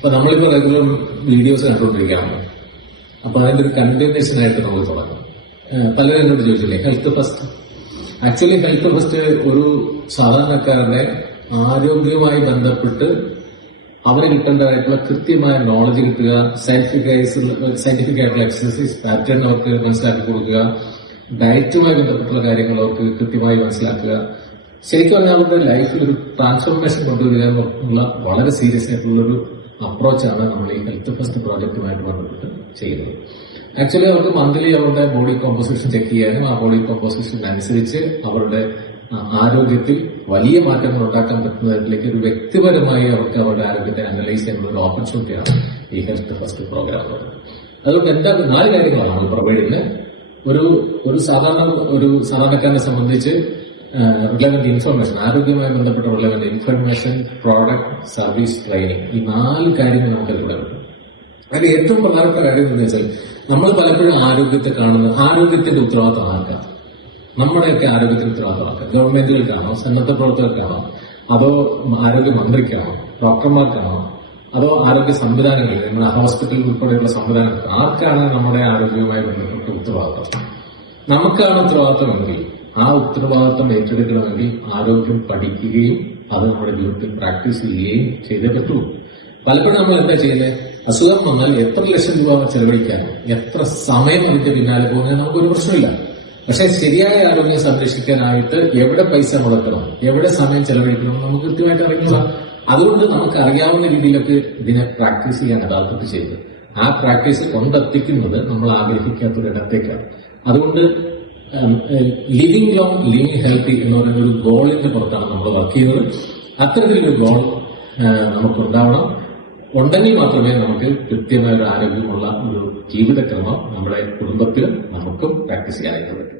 അപ്പൊ നമ്മളിപ്പോ regular videos കണ്ടുകൊണ്ടിരിക്കുകയാണ്. അപ്പൊ അതിന്റെ ഒരു കണ്ടിന്യൂഷൻ ആയിട്ട് നമ്മൾ തുടങ്ങും. പലരും എന്നോട് ചോദിച്ചില്ലേ health first actually health first ഒരു സാധാരണക്കാരന്റെ ആരോഗ്യവുമായി ബന്ധപ്പെട്ട് അവന് കിട്ടേണ്ടതായിട്ടുള്ള കൃത്യമായ നോളജ് കിട്ടുക സയന്റിഫിക് സയന്റിഫിക് ആയിട്ടുള്ള എക്സസൈസ് പാറ്റേൺ അവർക്ക് മനസ്സിലാക്കി കൊടുക്കുക ഡയറ്റുമായി ബന്ധപ്പെട്ടുള്ള കാര്യങ്ങൾ അവർക്ക് കൃത്യമായി മനസ്സിലാക്കുക. ശരിക്കും പറഞ്ഞാൽ അവരുടെ ലൈഫിൽ ഒരു ട്രാൻസ്ഫോർമേഷൻ കൊണ്ടുവരിക എന്നുള്ള വളരെ സീരിയസ് ആയിട്ടുള്ള ഒരു അപ്രോച്ചാണ് നമ്മൾ ഈ ഹെൽത്ത് ഫസ്റ്റ് പ്രോജക്റ്റുമായിട്ട് ബന്ധപ്പെട്ട് ചെയ്യുന്നത്. ആക്ച്വലി അവർക്ക് മന്ത്ലി അവരുടെ ബോഡി കോമ്പോസിഷൻ ചെക്ക് ചെയ്യാനും ആ ബോഡി കോമ്പോസിഷൻ അനുസരിച്ച് അവരുടെ ആരോഗ്യത്തിൽ വലിയ മാറ്റങ്ങൾ ഉണ്ടാക്കാൻ പറ്റുന്നതിലേക്ക് ഒരു വ്യക്തിപരമായി അവർക്ക് അവരുടെ ആരോഗ്യത്തെ അനലൈസ് ചെയ്യാനുള്ള ഒരു ഓപ്പർച്യൂണിറ്റിയാണ് ഈ ഹെൽത്ത് ഫസ്റ്റ് പ്രോഗ്രാം അതുകൊണ്ട് എന്താ നാല് കാര്യങ്ങളാണ് നമ്മൾ പ്രൊവൈഡ് ചെയ്യുന്നത്. ഒരു ഒരു സാധാരണ ഒരു സാധാരണക്കാരനെ സംബന്ധിച്ച് റിലവന്റ് ഇൻഫർമേഷൻ ആരോഗ്യവുമായി ബന്ധപ്പെട്ട relevant information product service training ഈ നാല് കാര്യങ്ങൾ നമുക്ക് ഇവിടെ അതിൽ ഏറ്റവും പ്രധാനപ്പെട്ട കാര്യം എന്ന് വെച്ചാൽ നമ്മൾ പലപ്പോഴും ആരോഗ്യത്തെ കാണുന്ന ആരോഗ്യത്തിന്റെ ഉത്തരവാദിത്വം ആർക്കാണ്? നമ്മുടെയൊക്കെ ആരോഗ്യത്തിന് ഉത്തരവാദിത്തമാക്കുക ഗവൺമെന്റുകൾക്കാണോ? സന്നദ്ധ പ്രവർത്തകർക്കാണോ? അതോ ആരോഗ്യ മന്ത്രിക്കാണോ? ഡോക്ടർമാർക്കാണോ? അതോ ആരോഗ്യ സംവിധാനങ്ങളിൽ നമ്മുടെ ഹോസ്പിറ്റൽ ഉൾപ്പെടെയുള്ള സംവിധാനങ്ങൾ ആർക്കാണ് നമ്മുടെ ആരോഗ്യവുമായി ബന്ധപ്പെട്ട ഉത്തരവാദിത്തം നമുക്കാണ് ഉത്തരവാദിത്തമെങ്കിൽ ആ ഉത്തരവാദിത്വം ഏറ്റെടുക്കണമെങ്കിൽ ആരോഗ്യം പഠിക്കുകയും അത് നമ്മുടെ ജീവിതത്തിൽ പ്രാക്ടീസ് ചെയ്യുകയും ചെയ്തേ പറ്റുള്ളൂ. പലപ്പോഴും നമ്മൾ എന്താ ചെയ്യുന്നത് അസുഖം വന്നാൽ എത്ര ലക്ഷം രൂപ ചെലവഴിക്കാം? എത്ര സമയം അതിന്റെ പിന്നാലെ പോകുന്നത് നമുക്കൊരു പ്രശ്നമില്ല. പക്ഷെ ശരിയായ ആരോഗ്യം സംരക്ഷിക്കാനായിട്ട് എവിടെ പൈസ മുടക്കണം? എവിടെ സമയം ചെലവഴിക്കണം? നമുക്ക് കൃത്യമായിട്ട് അറിയില്ല അതുകൊണ്ട് നമുക്ക് അറിയാവുന്ന രീതിയിലൊക്കെ ഇതിനെ പ്രാക്ടീസ് ചെയ്യാൻ യഥാർത്ഥത്തിൽ ചെയ്തു ആ പ്രാക്ടീസ് കൊണ്ടെത്തിക്കുന്നത് നമ്മൾ ആഗ്രഹിക്കാത്തൊരിടത്തേക്കാണ്. അതുകൊണ്ട് ലിവിങ് ലോങ് ലിവിങ് ഹെൽത്തി എന്ന് പറയുന്ന ഒരു ഗോളിന്റെ പുറത്താണ് നമ്മൾ വർക്ക് ചെയ്യുന്നത്. അത്തരത്തിലൊരു ഗോൾ നമുക്കുണ്ടാവണം. ഉണ്ടെങ്കിൽ മാത്രമേ നമുക്ക് കൃത്യമായ ഒരു ആരോഗ്യമുള്ള ഒരു ജീവിതക്രമം നമ്മുടെ കുടുംബത്തിലും നമുക്കും പ്രാക്ടീസ് ചെയ്യാനായിട്ട് പറ്റൂ.